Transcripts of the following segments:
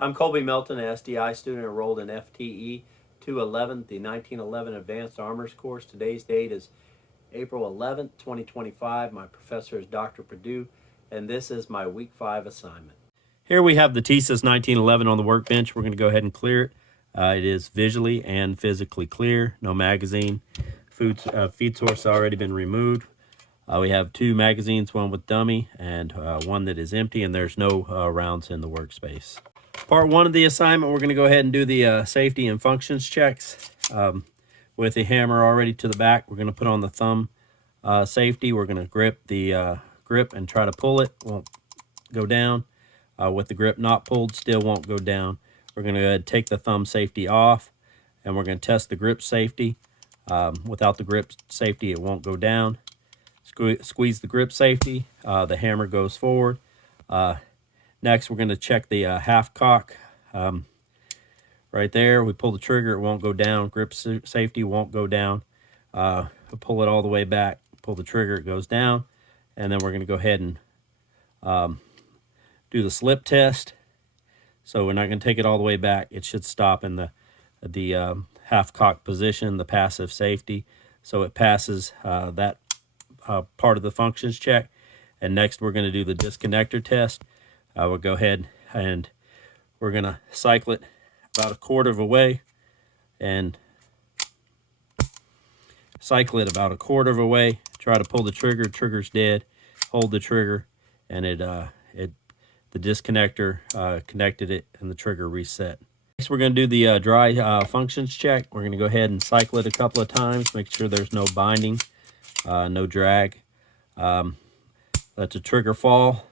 I'm Colby Melton, an SDI student enrolled in FTE-211, the 1911 Advanced Armors course. Today's date is April 11th, 2025. My professor is Dr. Perdue, and this is my Week 5 assignment. Here we have the TSIS 1911 on the workbench. We're going to go ahead and clear it. It is visually and physically clear. No magazine. Feed source already been removed. We have 2 magazines, one with dummy and one that is empty, and there's no rounds in the workspace. Part 1 of the assignment, we're going to go ahead and do the safety and functions checks. With the hammer already to the back, we're going to put on the thumb safety. We're going to grip the grip and try to pull it. Won't go down. With the grip not pulled, still won't go down. We're going to go ahead and take the thumb safety off, and we're going to test the grip safety. Without the grip safety, it won't go down. Squeeze the grip safety. The hammer goes forward. Next, we're going to check the half cock. Right there, we pull the trigger, it won't go down. Grip safety won't go down. Pull it all the way back, pull the trigger, it goes down. And then we're going to go ahead and do the slip test. So we're not going to take it all the way back. It should stop in the half cock position, the passive safety. So it passes that part of the functions check. And next, we're going to do the disconnector test. We'll go ahead and we're going to cycle it about a quarter of a way and cycle it about a quarter of a way. Try to pull the trigger. Trigger's dead. Hold the trigger, and the disconnector connected it, and the trigger reset. Next, we're going to do the dry functions check. We're going to go ahead and cycle it a couple of times. Make sure there's no binding, no drag. Let the trigger fall.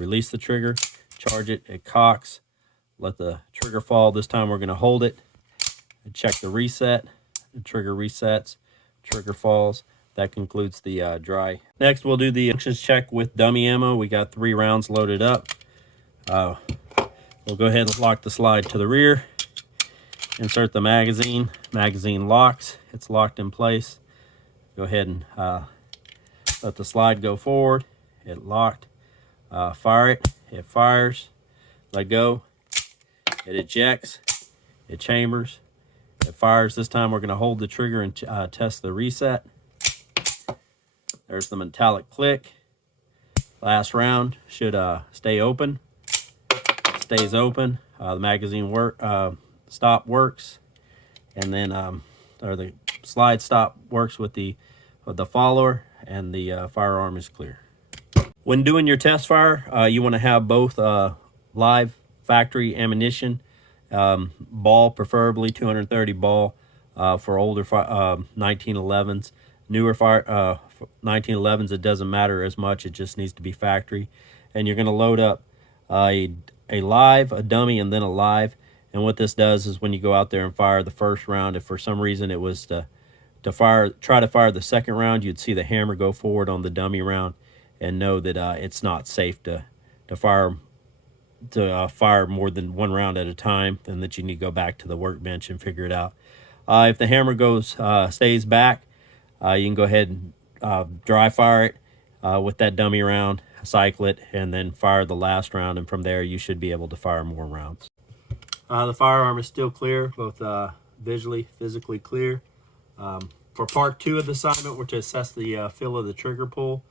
Release the trigger, charge it, it cocks. Let the trigger fall. This time we're going to hold it and check the reset. The trigger resets, trigger falls. That concludes the dry. Next, we'll do the functions check with dummy ammo. We got 3 rounds loaded up. We'll go ahead and lock the slide to the rear. Insert the magazine. Magazine locks. It's locked in place. Go ahead and let the slide go forward. It locked. Fire it. It fires. Let go. It ejects. It chambers. It fires. This time we're going to hold the trigger and test the reset. There's the metallic click. Last round should stay open. Stays open. The magazine stop works, and then or the slide stop works with the follower, and the firearm is clear. When doing your test fire, you want to have both live factory ammunition, ball preferably 230 ball for older 1911s. Newer 1911s, it doesn't matter as much. It just needs to be factory. And you're going to load up a live, a dummy, and then a live. And what this does is when you go out there and fire the first round, if for some reason it was to try to fire the second round, you'd see the hammer go forward on the dummy round, and know that it's not safe to fire more than 1 round at a time, and that you need to go back to the workbench and figure it out. If the hammer stays back, you can go ahead and dry fire it with that dummy round, cycle it, and then fire the last round, and from there you should be able to fire more rounds. The firearm is still clear, both visually, physically clear. For part 2 of the assignment, we're to assess the feel of the trigger pull.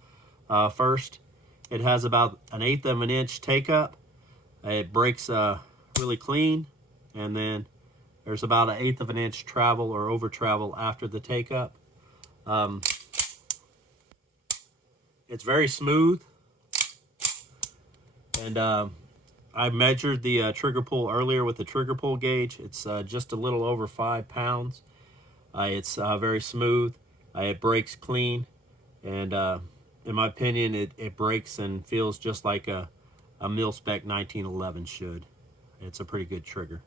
First, it has about 1/8 of an inch take up. It breaks really clean, and then there's about 1/8 of an inch travel or over travel after the take up. It's very smooth, and I measured the trigger pull earlier with the trigger pull gauge. It's just a little over 5 pounds. It's very smooth. It breaks clean, and in my opinion, it breaks and feels just like a mil-spec 1911 should. It's a pretty good trigger.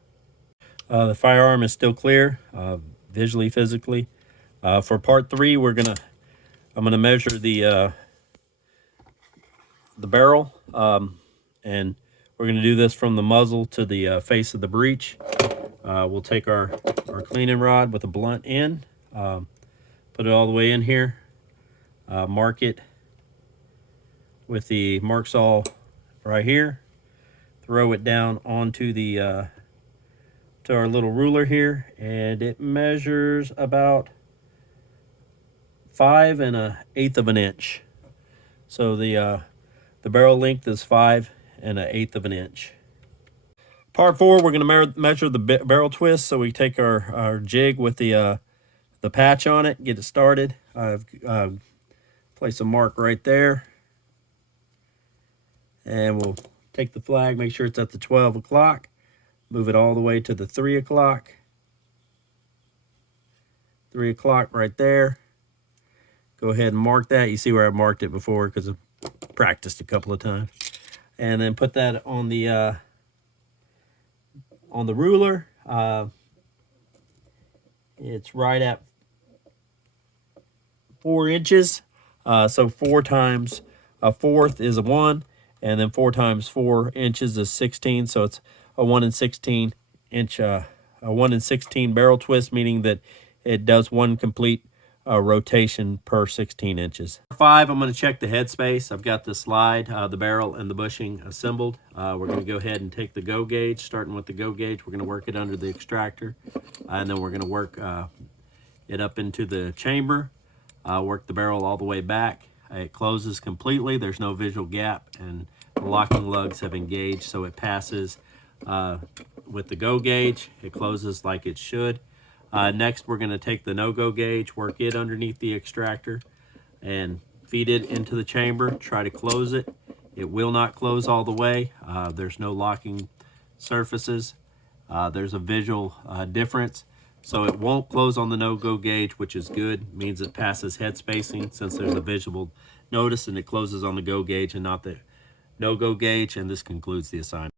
The firearm is still clear, visually, physically. For part 3, I'm gonna measure the barrel, and we're gonna do this from the muzzle to the face of the breech. We'll take our cleaning rod with a blunt end, put it all the way in here, mark it with the mark saw right here, throw it down onto the to our little ruler here, and it measures about 5 1/8 of an inch. So the barrel length is 5 1/8 of an inch. Part 4, we're going to measure the barrel twist. So we take our jig with the patch on it, get it started. I've place a mark right there, and we'll take the flag, make sure it's at the 12 o'clock, move it all the way to the 3 o'clock. 3 o'clock right there. Go ahead and mark that. You see where I marked it before because I've practiced a couple of times. And then put that on the ruler. It's right at 4 inches. So 4 times a fourth is a 1, and then 4 times 4 inches is 16. So it's a 1 16 inch, a 1 16 barrel twist, meaning that it does 1 complete rotation per 16 inches. 5, I'm going to check the headspace. I've got the slide, the barrel, and the bushing assembled. We're going to go ahead and take the go gauge. Starting with the go gauge, we're going to work it under the extractor, and then we're going to work it up into the chamber. Work the barrel all the way back. It closes completely. There's no visual gap, and the locking lugs have engaged, so it passes with the go gauge. It closes like it should. Next, we're going to take the no-go gauge, work it underneath the extractor, and feed it into the chamber. Try to close it. It will not close all the way. There's no locking surfaces. There's a visual difference. So it won't close on the no-go gauge, which is good. It means it passes head spacing since there's a visual notice, and it closes on the go gauge and not the no-go gauge. And this concludes the assignment.